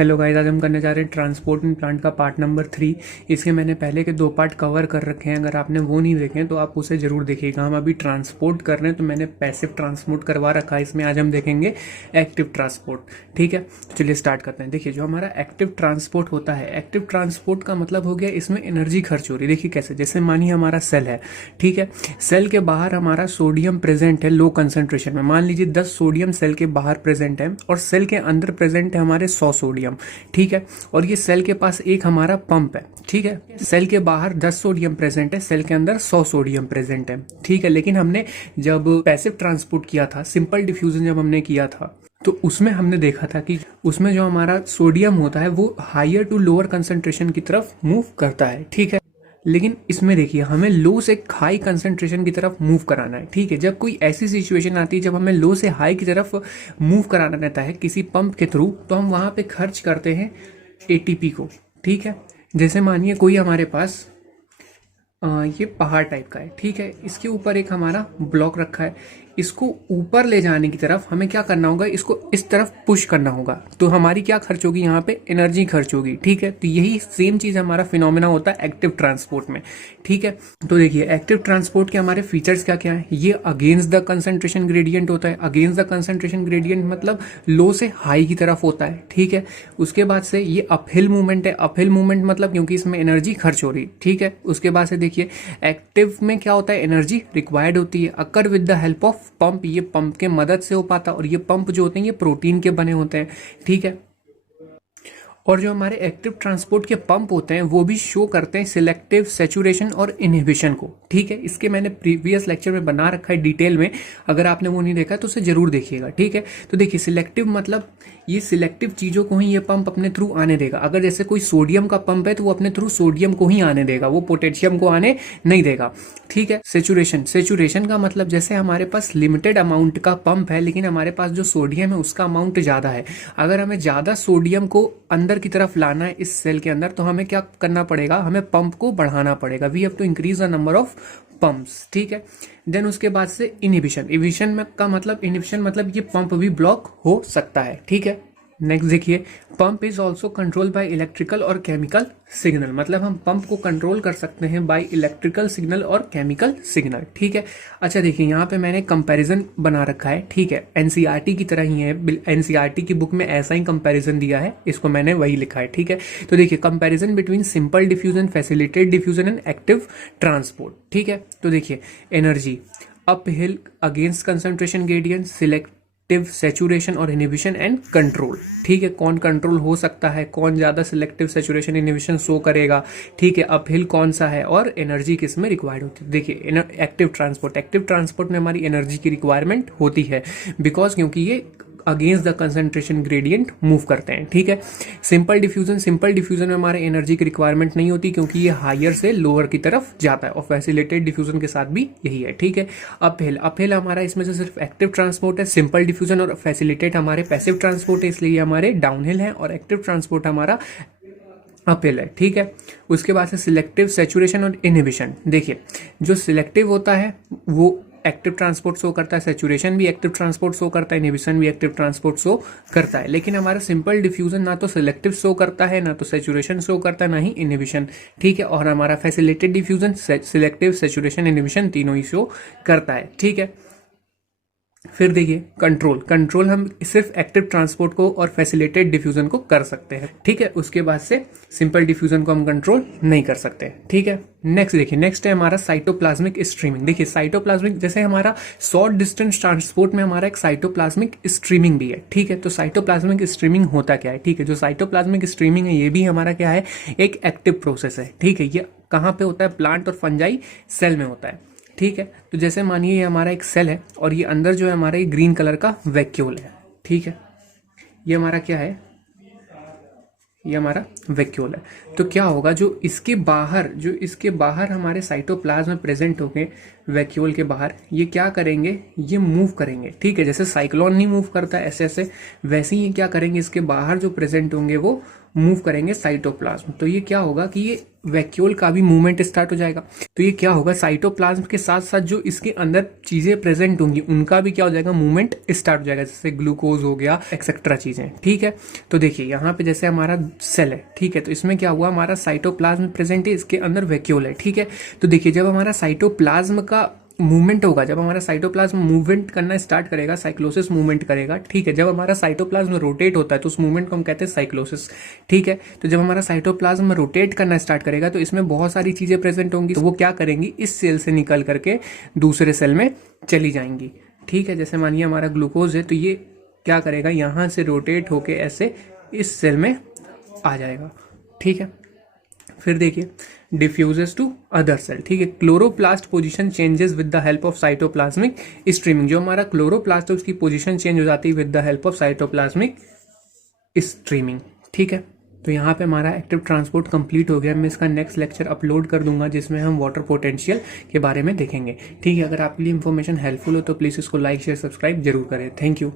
Hello guys, आज हम करने जा रहे हैं ट्रांसपोर्ट इन प्लांट का पार्ट नंबर 3। इसके मैंने पहले के 2 पार्ट कवर कर रखे हैं। अगर आपने वो नहीं देखे हैं तो आप उसे जरूर देखिएगा। हम अभी ट्रांसपोर्ट कर रहे हैं तो मैंने पैसिव ट्रांसपोर्ट करवा रखा है। इसमें आज हम देखेंगे एक्टिव ट्रांसपोर्ट। ठीक है, तो चलिए स्टार्ट करते हैं। देखिए, जो हमारा एक्टिव ट्रांसपोर्ट होता है, एक्टिव ट्रांसपोर्ट का मतलब हो गया इसमें एनर्जी खर्च हो रही है। देखिए कैसे, जैसे मानिए हमारा सेल है, ठीक है, सेल के बाहर हमारा सोडियम प्रेजेंट है लो कंसेंट्रेशन में। मान लीजिए 10 सोडियम सेल के बाहर प्रेजेंट है और सेल के अंदर प्रेजेंट है हमारे 100 सोडियम। ठीक है, और ये सेल के पास एक हमारा पंप है। ठीक है, सेल के बाहर 10 सोडियम प्रेजेंट है, सेल के अंदर 100 सोडियम प्रेजेंट है। ठीक है, लेकिन हमने जब पैसिव ट्रांसपोर्ट किया था, सिंपल डिफ्यूजन जब हमने किया था, तो उसमें हमने देखा था कि उसमें जो हमारा सोडियम होता है वो हायर टू लोअर कंसंट्रेशन की तरफ मूव करता है। ठीक है, लेकिन इसमें देखिए हमें लो से हाई कंसंट्रेशन की तरफ मूव कराना है। ठीक है, जब कोई ऐसी सिचुएशन आती है जब हमें लो से हाई की तरफ मूव कराना रहता है किसी पंप के थ्रू, तो हम वहां पे खर्च करते हैं एटीपी को। ठीक है, जैसे मानिए कोई हमारे पास ये पहाड़ टाइप का है। ठीक है, इसके ऊपर एक हमारा ब्लॉक रखा है। इसको ऊपर ले जाने की तरफ हमें क्या करना होगा, इसको इस तरफ पुश करना होगा। तो हमारी क्या खर्च होगी, यहाँ पे एनर्जी खर्च होगी। ठीक है, तो यही सेम चीज हमारा फिनोमेना होता है एक्टिव ट्रांसपोर्ट में। ठीक है, तो देखिए एक्टिव ट्रांसपोर्ट के हमारे फीचर्स क्या क्या है। ये अगेंस्ट द कंसंट्रेशन ग्रेडियंट होता है। अगेंस्ट द कंसंट्रेशन ग्रेडियंट मतलब लो से हाई की तरफ होता है। ठीक है, उसके बाद से ये अपहिल मूवमेंट है। अपहिल मूवमेंट मतलब क्योंकि इसमें एनर्जी खर्च हो रही। ठीक है, उसके बाद से देखिए एक्टिव में क्या होता है, एनर्जी रिक्वायर्ड होती है। Occur with the help of pump, ये पंप के मदद से हो पाता है। और ये पंप जो होते हैं ये प्रोटीन के बने होते हैं। ठीक है, और जो हमारे एक्टिव ट्रांसपोर्ट के पंप होते हैं वो भी शो करते हैं सिलेक्टिव सैचुरेशन और इनहिबिशन को। ठीक है, इसके मैंने प्रीवियस लेक्चर में बना रखा है डिटेल में। अगर आपने वो नहीं देखा तो उसे जरूर देखिएगा। ठीक है, तो देखिए सिलेक्टिव मतलब ये सिलेक्टिव चीजों को ही ये पंप अपने थ्रू आने देगा। अगर जैसे कोई सोडियम का पंप है तो वो अपने थ्रू सोडियम को ही आने देगा, वो पोटेशियम को आने नहीं देगा। ठीक है, सेचुरेशन, सेचुरेशन का मतलब जैसे हमारे पास लिमिटेड अमाउंट का पंप है लेकिन हमारे पास जो सोडियम है उसका अमाउंट ज्यादा है। अगर हमें ज्यादा सोडियम को अंदर की तरफ लाना है इस सेल के अंदर, तो हमें क्या करना पड़ेगा, हमें पंप को बढ़ाना पड़ेगा। We have to increase the number of pumps. ठीक है, देन उसके बाद से इनहिबिशन। इनहिबिशन में का मतलब, इनहिबिशन मतलब ये पंप भी ब्लॉक हो सकता है। ठीक है, नेक्स्ट देखिए, pump is also control by electrical और केमिकल सिग्नल। मतलब हम पंप को कंट्रोल कर सकते हैं बाय इलेक्ट्रिकल सिग्नल और केमिकल सिग्नल। ठीक है, अच्छा देखिए यहाँ पे मैंने कंपैरिजन बना रखा है। ठीक है, एनसीईआरटी की तरह ही है। एनसीईआरटी की बुक में ऐसा ही कंपैरिजन दिया है, इसको मैंने वही लिखा है। ठीक है, तो देखिए comparison between simple diffusion, facilitated diffusion and active transport. ठीक है, तो देखिए energy up hill against concentration gradient, select saturation और इनहिबिशन एंड कंट्रोल। ठीक है, कौन कंट्रोल हो सकता है, कौन ज्यादा सिलेक्टिव सैचुरेशन इनहिबिशन शो करेगा। ठीक है, अपहिल कौन सा है और एनर्जी किस में रिक्वायर्ड होती है। देखिए एक्टिव ट्रांसपोर्ट, एक्टिव ट्रांसपोर्ट में हमारी एनर्जी की रिक्वायरमेंट होती है बिकॉज क्योंकि ये against the concentration gradient move करते हैं। ठीक है, सिंपल डिफ्यूजन, सिंपल डिफ्यूजन में हमारे एनर्जी की रिक्वायरमेंट नहीं होती क्योंकि ये हायर से लोअर की तरफ जाता है। और फैसिलिटेटेड डिफ्यूजन के साथ भी यही है। ठीक है, अपहिल, अपहिल हमारा इसमें से सिर्फ एक्टिव ट्रांसपोर्ट है। सिंपल डिफ्यूजन और फैसिलिटेट हमारे पैसिव ट्रांसपोर्ट है, इसलिए हमारे डाउनहिल है। और एक्टिव ट्रांसपोर्ट हमारा अपहिल है। ठीक है, उसके बाद से सिलेक्टिव सैचुरेशन और इनहिबिशन। देखिए जो सिलेक्टिव होता है वो एक्टिव ट्रांसपोर्ट शो करता है, सैचुरेशन भी एक्टिव ट्रांसपोर्ट शो करता है, इनहिबिशन भी एक्टिव ट्रांसपोट शो करता है। लेकिन हमारा सिंपल डिफ्यूजन ना तो सिलेक्टिव शो करता है, ना तो सैचुरेशन शो करता है, ना ही इनहिबिशन। ठीक है, और हमारा facilitated diffusion selective, saturation, inhibition तीनों ही शो करता है। ठीक है, फिर देखिए कंट्रोल, कंट्रोल हम सिर्फ एक्टिव ट्रांसपोर्ट को और फैसिलिटेटेड डिफ्यूजन को कर सकते हैं। ठीक है, उसके बाद से सिंपल डिफ्यूजन को हम कंट्रोल नहीं कर सकते। ठीक है, नेक्स्ट देखिए, नेक्स्ट है हमारा साइटोप्लाज्मिक स्ट्रीमिंग। देखिए साइटोप्लाज्मिक, जैसे हमारा शॉर्ट डिस्टेंस ट्रांसपोर्ट में हमारा एक साइटोप्लाज्मिक स्ट्रीमिंग भी है। ठीक है, तो साइटोप्लाज्मिक स्ट्रीमिंग होता क्या है। ठीक है, जो साइटोप्लाज्मिक स्ट्रीमिंग है ये भी हमारा क्या है, एक एक्टिव प्रोसेस है। ठीक है, ये कहाँ पे होता है, प्लांट और फंजाई सेल में होता है। ठीक है, तो जैसे मानिए ये हमारा एक सेल है और ये अंदर जो है हमारा ये ग्रीन कलर का वैक्यूल है। ठीक है, ये हमारा क्या है, ये हमारा वैक्यूल है। तो क्या होगा, जो इसके बाहर हमारे साइटोप्लाज्म में प्रेजेंट होंगे वैक्यूल के बाहर, ये क्या करेंगे, ये मूव करेंगे। ठीक है, जैसे साइक्लोन नहीं मूव करता ऐसे ऐसे, वैसे ही क्या करेंगे, इसके बाहर जो प्रेजेंट होंगे वो मूव करेंगे साइटोप्लाज्म, तो ये क्या होगा कि ये वैक्यूल का भी मूवमेंट स्टार्ट हो जाएगा। तो ये क्या होगा, साइटोप्लाज्म के साथ साथ जो इसके अंदर चीजें प्रेजेंट होंगी उनका भी क्या हो जाएगा, मूवमेंट स्टार्ट हो जाएगा, जैसे ग्लूकोज हो गया एक्सेट्रा चीजें। ठीक है, तो देखिए यहाँ पे जैसे हमारा सेल है, ठीक है, तो इसमें क्या हुआ, हमारा साइटोप्लाज्म प्रेजेंट है, इसके अंदर वैक्यूल है। ठीक है, तो देखिए जब हमारा साइटोप्लाज्म का मूवमेंट होगा, जब हमारा साइटोप्लाज्म मूवमेंट करना स्टार्ट करेगा, साइक्लोसिस मूवमेंट करेगा। ठीक है, जब हमारा साइटोप्लाज्म रोटेट होता है तो उस मूवमेंट को हम कहते हैं साइक्लोसिस। ठीक है, तो जब हमारा साइटोप्लाज्म रोटेट करना स्टार्ट करेगा तो इसमें बहुत सारी चीजें प्रेजेंट होंगी, तो वो क्या करेंगी, इस सेल से निकल करके दूसरे सेल में चली जाएंगी। ठीक है, जैसे मानिए हमारा ग्लूकोज है, तो ये क्या करेगा, यहां से रोटेट होके ऐसे इस सेल में आ जाएगा। ठीक है, फिर देखिए डिफ्यूजेस टू अदर सेल। ठीक है, chloroplast position changes with the help of cytoplasmic streaming. जो हमारा क्लोरोप्लास्ट है उसकी पोजीशन चेंज हो जाती है with the help of cytoplasmic streaming. ठीक है, तो यहाँ पे हमारा एक्टिव ट्रांसपोर्ट कंप्लीट हो गया। मैं इसका नेक्स्ट लेक्चर अपलोड कर दूंगा जिसमें हम वाटर पोटेंशियल के बारे में देखेंगे। ठीक है, अगर आपके लिए इन्फॉर्मेशन हेल्पफुल हो तो प्लीज़ इसको लाइक शेयर सब्सक्राइब जरूर करें। Thank you.